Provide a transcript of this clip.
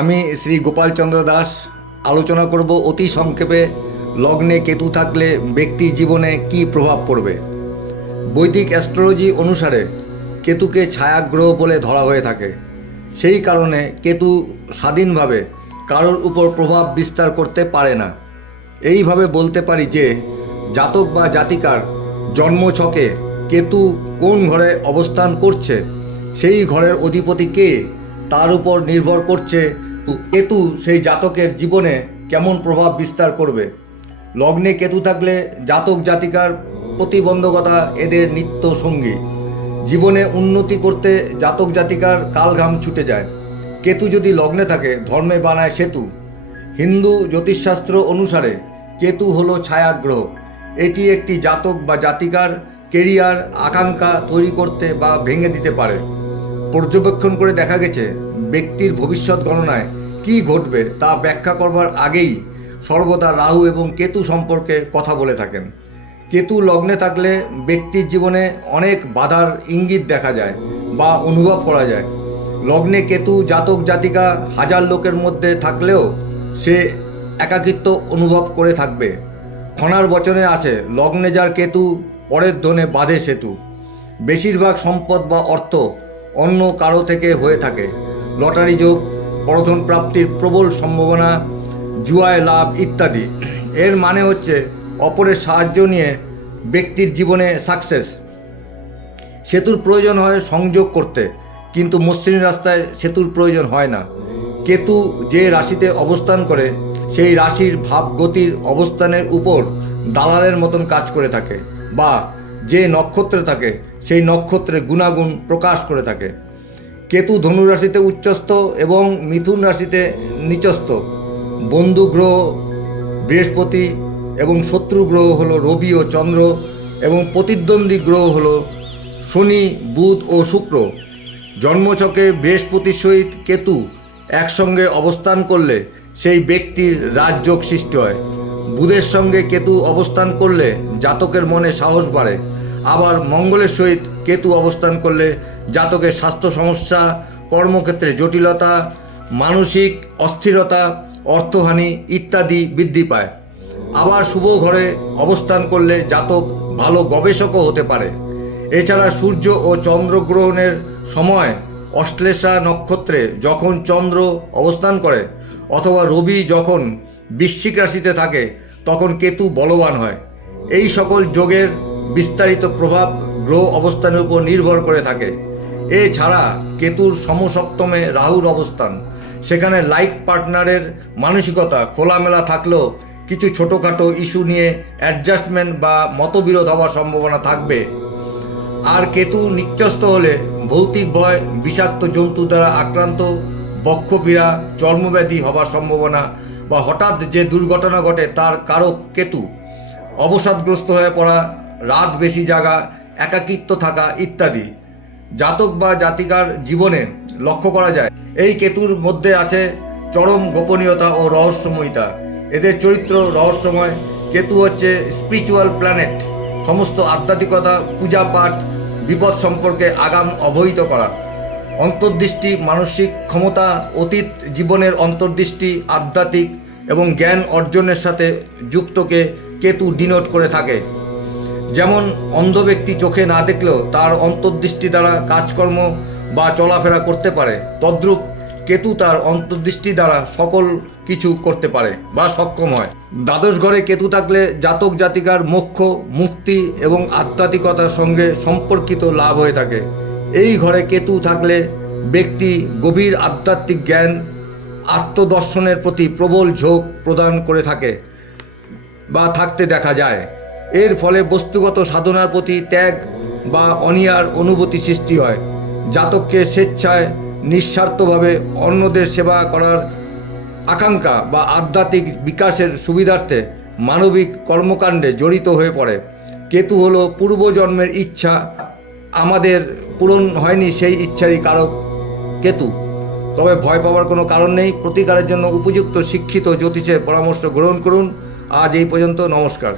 আমি শ্রী গোপালচন্দ্র দাস আলোচনা করব অতি সংক্ষেপে লগ্নে কেতু থাকলে ব্যক্তির জীবনে কী প্রভাব পড়বে। বৈদিক অ্যাস্ট্রোলজি অনুসারে কেতুকে ছায়াগ্রহ বলে ধরা হয়ে থাকে। সেই কারণে কেতু স্বাধীনভাবে কারোর উপর প্রভাব বিস্তার করতে পারে না। এইভাবে বলতে পারি যে জাতক বা জাতিকার জন্মছকে কেতু কোন ঘরে অবস্থান করছে, সেই ঘরের অধিপতি কে, তার উপর নির্ভর করছে কেতু সেই জাতকের জীবনে কেমন প্রভাব বিস্তার করবে। লগ্নে কেতু থাকলে জাতক জাতিকার প্রতিবন্ধকতা এদের নিত্য সঙ্গী। জীবনে উন্নতি করতে জাতক জাতিকার কালঘাম ছুটে যায়। কেতু যদি লগ্নে থাকে ধর্মে বানায় সেতু। হিন্দু জ্যোতিষশাস্ত্র অনুসারে কেতু হলো ছায়াগ্রহ। এটি একটি জাতক বা জাতিকার কেরিয়ার আকাঙ্ক্ষা তৈরি করতে বা ভেঙে দিতে পারে। পর্যবেক্ষণ করে দেখা গেছে ব্যক্তির ভবিষ্যৎ গণনায় কী ঘটবে তা ব্যাখ্যা করবার আগেই সর্বদা রাহু এবং কেতু সম্পর্কে কথা বলে থাকেন। কেতু লগ্নে থাকলে ব্যক্তির জীবনে অনেক বাধার ইঙ্গিত দেখা যায় বা অনুভব করা যায়। লগ্নে কেতু জাতক জাতিকা হাজার লোকের মধ্যে থাকলেও সে একাকিত্ব অনুভব করে থাকবে। খনার বচনে আছে, লগ্নে যার কেতু পরের ধনে বাঁধে সেতু। বেশিরভাগ সম্পদ বা অর্থ অন্য কারো থেকে হয়ে থাকে। লটারি যোগ, পরধন প্রাপ্তির প্রবল সম্ভাবনা, জুয়ায় লাভ ইত্যাদি। এর মানে হচ্ছে অপরের সাহায্য নিয়ে ব্যক্তির জীবনে সাকসেস। সেতুর প্রয়োজন হয় সংযোগ করতে, কিন্তু মসৃণ রাস্তায় সেতুর প্রয়োজন হয় না। কেতু যে রাশিতে অবস্থান করে সেই রাশির ভাবগতির অবস্থানের উপর দালালের মতন কাজ করে থাকে, বা যে নক্ষত্রে থাকে সেই নক্ষত্রে গুণাগুণ প্রকাশ করে থাকে। কেতু ধনু রাশিতে উচ্চস্থ এবং মিথুন রাশিতে নিচস্থ। বন্ধু গ্রহ বৃহস্পতি এবং শত্রু গ্রহ হলো রবি ও চন্দ্র, এবং প্রতিদ্বন্দ্বী গ্রহ হলো শনি, বুধ ও শুক্র। জন্মছকে বৃহস্পতির সহিত কেতু একসঙ্গে অবস্থান করলে সেই ব্যক্তির রাজযোগ সৃষ্টি হয়। বুধের সঙ্গে কেতু অবস্থান করলে জাতকের মনে সাহস বাড়ে। আবার মঙ্গলের সহিত কেতু অবস্থান করলে জাতকের স্বাস্থ্য সমস্যা, কর্মক্ষেত্রে জটিলতা, মানসিক অস্থিরতা, অর্থহানি ইত্যাদি বৃদ্ধি পায়। আবার শুভ ঘরে অবস্থান করলে জাতক ভালো গবেষকও হতে পারে। এছাড়া সূর্য ও চন্দ্রগ্রহণের সময় অশ্লেষা নক্ষত্রে যখন চন্দ্র অবস্থান করে অথবা রবি যখন বৃশ্চিক রাশিতে থাকে তখন কেতু বলবান হয়। এই সকল যোগের বিস্তারিত প্রভাব গ্রহ অবস্থানের উপর নির্ভর করে থাকে। এছাড়া কেতুর সমসপ্তমে রাহুর অবস্থান, সেখানে লাইফ পার্টনারের মানসিকতা খোলামেলা থাকলেও কিছু ছোটোখাটো ইস্যু নিয়ে অ্যাডজাস্টমেন্ট বা মতবিরোধ হওয়ার সম্ভাবনা থাকবে। আর কেতু নিচস্থ হলে ভৌতিক ভয়, বিষাক্ত জন্তু দ্বারা আক্রান্ত, বক্ষপীড়া, চর্মব্যাধি হবার সম্ভাবনা, বা হঠাৎ যে দুর্ঘটনা ঘটে তার কারক কেতু, অবসাদগ্রস্ত হয়ে পড়া, রাত বেশি জাগা, একাকিত্ব থাকা ইত্যাদি জাতক বা জাতিকার জীবনে লক্ষ্য করা যায়। এই কেতুর মধ্যে আছে চরম গোপনীয়তা ও রহস্যময়িতা। এদের চরিত্র রহস্যময়। কেতু হচ্ছে স্পিরিচুয়াল প্ল্যানেট। সমস্ত আধ্যাত্মিকতা, পূজা পাঠ, বিপদ সম্পর্কে আগাম অবহিত করা। অন্তর্দৃষ্টি, মানসিক ক্ষমতা, অতীত জীবনের অন্তর্দৃষ্টি, আধ্যাত্মিক এবং জ্ঞান অর্জনের সাথে যুক্তকে কেতু ডিনোট করে থাকে। যেমন অন্ধ ব্যক্তি চোখে না দেখলেও তার অন্তর্দৃষ্টি দ্বারা কাজকর্ম বা চলাফেরা করতে পারে, তদ্রূপ কেতু তার অন্তর্দৃষ্টি দ্বারা সকল কিছু করতে পারে বা সক্ষম হয়। দ্বাদশ ঘরে কেতু থাকলে জাতক জাতিকার মোক্ষ, মুক্তি এবং আধ্যাত্মিকতার সঙ্গে সম্পর্কিত লাভ হয়ে থাকে। এই ঘরে কেতু থাকলে ব্যক্তি গভীর আধ্যাত্মিক জ্ঞান, আত্মদর্শনের প্রতি প্রবল ঝোঁক প্রদান করে থাকে বা থাকতে দেখা যায়। এর ফলে বস্তুগত সাধনার প্রতি ত্যাগ বা অনীহার অনুভূতি সৃষ্টি হয়। জাতককে স্বেচ্ছায় নিঃস্বার্থভাবে অন্যদের সেবা করার আকাঙ্ক্ষা বা আধ্যাত্মিক বিকাশের সুবিধার্থে মানবিক কর্মকাণ্ডে জড়িত হয়ে পড়ে। কেতু হলো পূর্বজন্মের ইচ্ছা, আমাদের পূরণ হয়নি সেই ইচ্ছারই কারক কেতু। তবে ভয় পাওয়ার কোনো কারণ নেই। প্রতিকারের জন্য উপযুক্ত শিক্ষিত জ্যোতিষের পরামর্শ গ্রহণ করুন। আজ এই পর্যন্ত, নমস্কার।